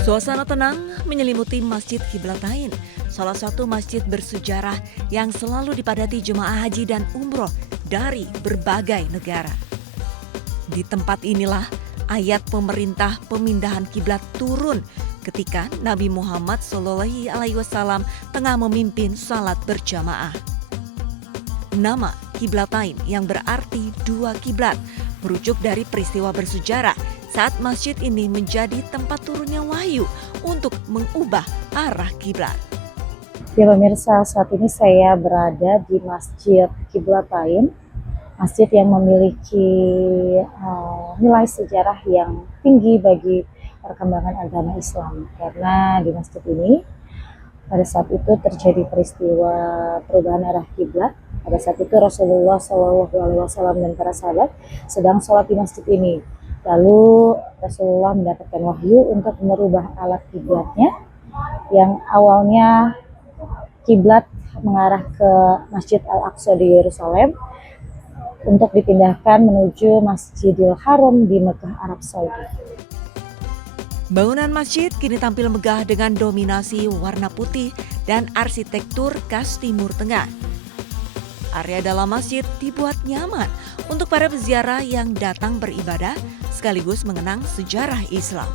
Suasana tenang menyelimuti Masjid Qiblatain, salah satu masjid bersejarah yang selalu dipadati jemaah haji dan umroh dari berbagai negara. Di tempat inilah ayat pemerintah pemindahan kiblat turun ketika Nabi Muhammad SAW tengah memimpin salat berjamaah. Nama Qiblatain yang berarti dua kiblat merujuk dari peristiwa bersejarah saat masjid ini menjadi tempat turunnya wahyu untuk mengubah arah kiblat. Ya pemirsa, saat ini saya berada di Masjid Qiblatain, masjid yang memiliki nilai sejarah yang tinggi bagi perkembangan agama Islam. Karena di masjid ini pada saat itu terjadi peristiwa perubahan arah kiblat. Pada saat itu Rasulullah SAW dan para sahabat sedang sholat di masjid ini. Lalu Rasulullah mendapatkan wahyu untuk merubah alat kiblatnya yang awalnya kiblat mengarah ke Masjid Al-Aqsa di Yerusalem untuk dipindahkan menuju Masjidil Haram di Mekah, Arab Saudi. Bangunan masjid kini tampil megah dengan dominasi warna putih dan arsitektur khas Timur Tengah. Area dalam masjid dibuat nyaman untuk para peziarah yang datang beribadah sekaligus mengenang sejarah Islam.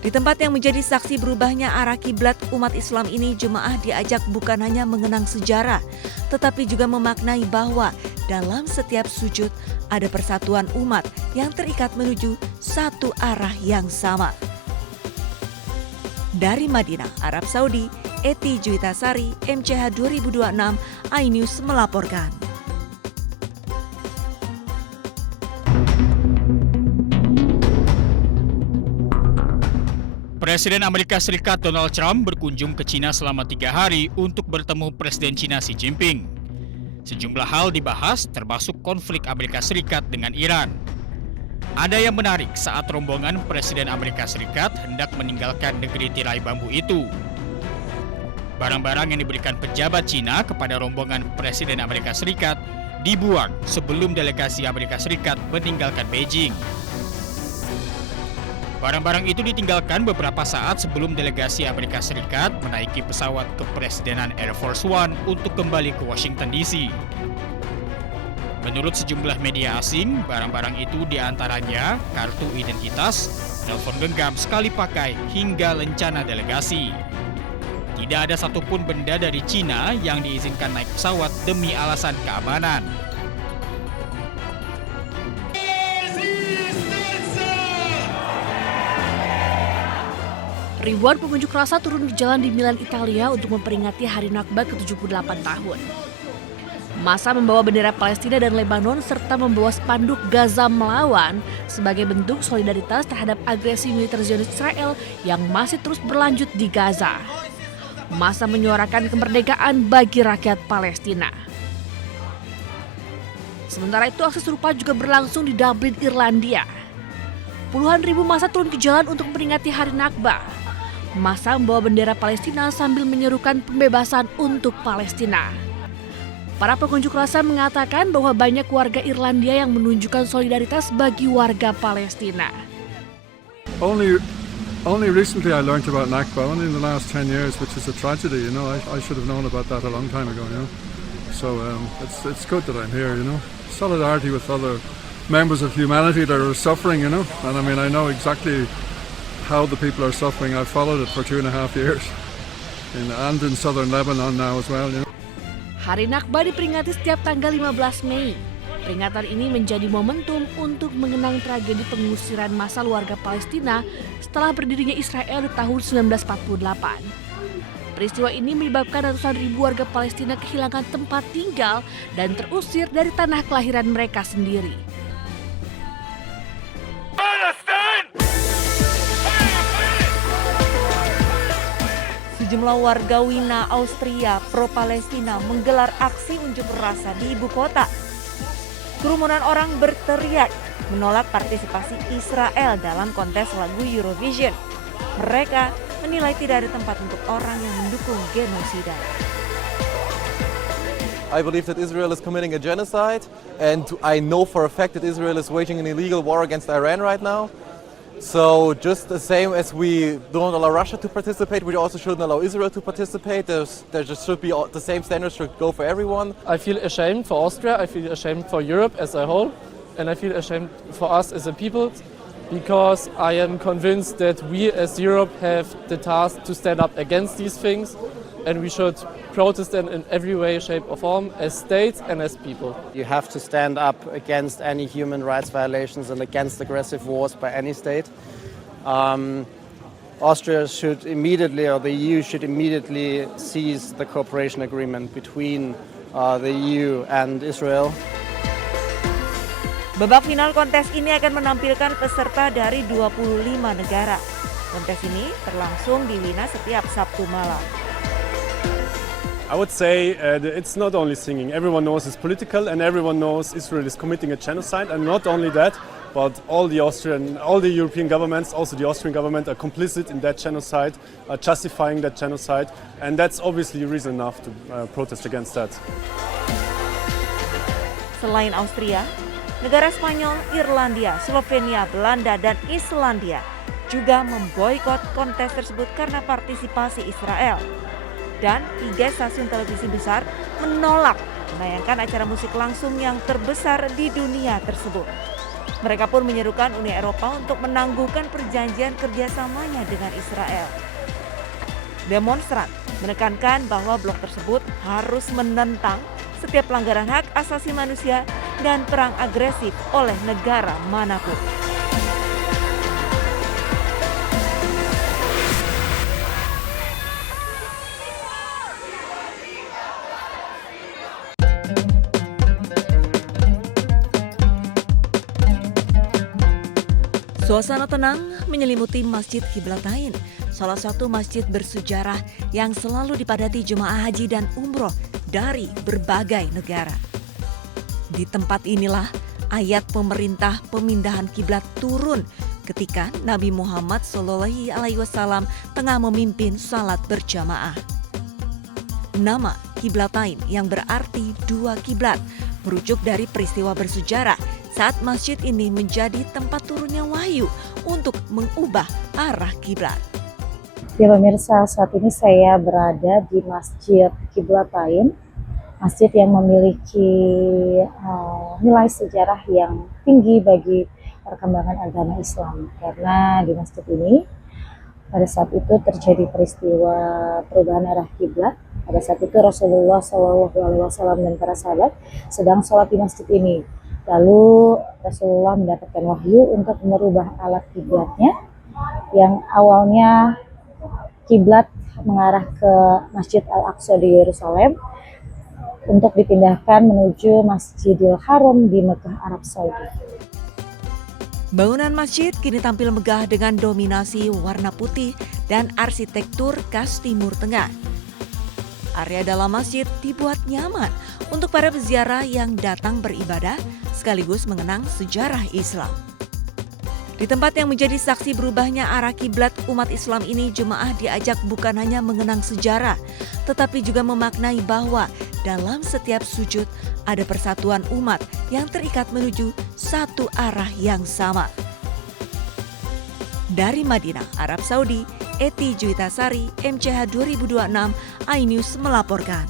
Di tempat yang menjadi saksi berubahnya arah kiblat umat Islam ini, jemaah diajak bukan hanya mengenang sejarah, tetapi juga memaknai bahwa dalam setiap sujud ada persatuan umat yang terikat menuju satu arah yang sama. Dari Madinah, Arab Saudi, Eti Juitasari, MCH 2026, iNews melaporkan. Presiden Amerika Serikat Donald Trump berkunjung ke China selama 3 hari untuk bertemu Presiden China Xi Jinping. Sejumlah hal dibahas termasuk konflik Amerika Serikat dengan Iran. Ada yang menarik saat rombongan Presiden Amerika Serikat hendak meninggalkan negeri tirai bambu itu. Barang-barang yang diberikan pejabat Cina kepada rombongan Presiden Amerika Serikat dibuang sebelum delegasi Amerika Serikat meninggalkan Beijing. Barang-barang itu ditinggalkan beberapa saat sebelum delegasi Amerika Serikat menaiki pesawat kepresidenan Air Force One untuk kembali ke Washington DC. Menurut sejumlah media asing, barang-barang itu diantaranya kartu identitas, telepon genggam sekali pakai, hingga lencana delegasi. Tidak ada satupun benda dari Cina yang diizinkan naik pesawat demi alasan keamanan. Ribuan pengunjuk rasa turun di jalan di Milan, Italia untuk memperingati Hari Nakba ke-78 tahun. Massa membawa bendera Palestina dan Lebanon serta membawa spanduk Gaza melawan sebagai bentuk solidaritas terhadap agresi militer Zionis Israel yang masih terus berlanjut di Gaza. Massa menyuarakan kemerdekaan bagi rakyat Palestina. Sementara itu, aksi serupa juga berlangsung di Dublin, Irlandia. Puluhan ribu massa turun ke jalan untuk memperingati Hari Nakba. Massa membawa bendera Palestina sambil menyerukan pembebasan untuk Palestina. Para pengunjuk rasa mengatakan bahwa banyak warga Irlandia yang menunjukkan solidaritas bagi warga Palestina. Only recently I learned about Nakba, only in the last 10 years, which is a tragedy, you know. I should have known about that a long time ago, you know. So it's good that I'm here, you know. Solidarity with other members of humanity that are suffering, you know. And I mean, I know exactly how the people are suffering. I've followed it for 2.5 years. And in southern Lebanon now as well, you know. Hari Nakba diperingati setiap tanggal 15 Mei. Peringatan ini menjadi momentum untuk mengenang tragedi pengusiran massal warga Palestina setelah berdirinya Israel di tahun 1948. Peristiwa ini menyebabkan ratusan ribu warga Palestina kehilangan tempat tinggal dan terusir dari tanah kelahiran mereka sendiri. Sejumlah warga Wina, Austria, pro-Palestina menggelar aksi unjuk rasa di ibu kota. Kerumunan orang berteriak menolak partisipasi Israel dalam kontes lagu Eurovision. Mereka menilai tidak ada tempat untuk orang yang mendukung genosida. I believe that Israel is committing a genocide, and I know for a fact that Israel is waging an illegal war against Iran right now. So just the same as we don't allow Russia to participate, we also shouldn't allow Israel to participate. There just should be the same standards should go for everyone. I feel ashamed for Austria, I feel ashamed for Europe as a whole, and I feel ashamed for us as a people, because I am convinced that we as Europe have the task to stand up against these things, and we should protest them in every way, shape or form, as states and as people. You have to stand up against any human rights violations and against aggressive wars by any state. Austria should immediately, or the EU should immediately seize the cooperation agreement between the EU and Israel. Babak final kontes ini akan menampilkan peserta dari 25 negara. Kontes ini berlangsung di Wina setiap Sabtu malam. I would say it's not only singing. Everyone knows it's political, and everyone knows Israel is committing a genocide. And not only that, but all the European governments, also the Austrian government, are complicit in that genocide, justifying that genocide, and that's obviously reason enough to protest against that. Selain Austria, negara Spanyol, Irlandia, Slovenia, Belanda, dan Islandia juga memboikot kontes tersebut karena partisipasi Israel. Dan 3 stasiun televisi besar menolak menayangkan acara musik langsung yang terbesar di dunia tersebut. Mereka pun menyerukan Uni Eropa untuk menangguhkan perjanjian kerjasamanya dengan Israel. Demonstran menekankan bahwa blok tersebut harus menentang setiap pelanggaran hak asasi manusia dan perang agresif oleh negara manapun. Suasana tenang menyelimuti Masjid Qiblatain, salah satu masjid bersejarah yang selalu dipadati jemaah haji dan umroh dari berbagai negara. Di tempat inilah ayat pemerintah pemindahan kiblat turun ketika Nabi Muhammad SAW tengah memimpin salat berjamaah. Nama Qiblatain yang berarti 2 kiblat merujuk dari peristiwa bersejarah saat masjid ini menjadi tempat turunnya wahyu untuk mengubah arah kiblat. Ya pemirsa, saat ini saya berada di Masjid Qiblatain, masjid yang memiliki nilai sejarah yang tinggi bagi perkembangan agama Islam. Karena di masjid ini pada saat itu terjadi peristiwa perubahan arah kiblat. Pada saat itu Rasulullah SAW dan para sahabat sedang sholat di masjid ini. Lalu Rasulullah mendapatkan wahyu untuk merubah alat kiblatnya yang awalnya kiblat mengarah ke Masjid Al-Aqsa di Yerusalem untuk dipindahkan menuju Masjidil Haram di Mekah, Arab Saudi. Bangunan masjid kini tampil megah dengan dominasi warna putih dan arsitektur khas Timur Tengah. Area dalam masjid dibuat nyaman untuk para peziarah yang datang beribadah sekaligus mengenang sejarah Islam. Di tempat yang menjadi saksi berubahnya arah kiblat umat Islam ini, jemaah diajak bukan hanya mengenang sejarah, tetapi juga memaknai bahwa dalam setiap sujud ada persatuan umat yang terikat menuju satu arah yang sama. Dari Madinah, Arab Saudi, Eti Juitasari, MCH 2026, iNews melaporkan.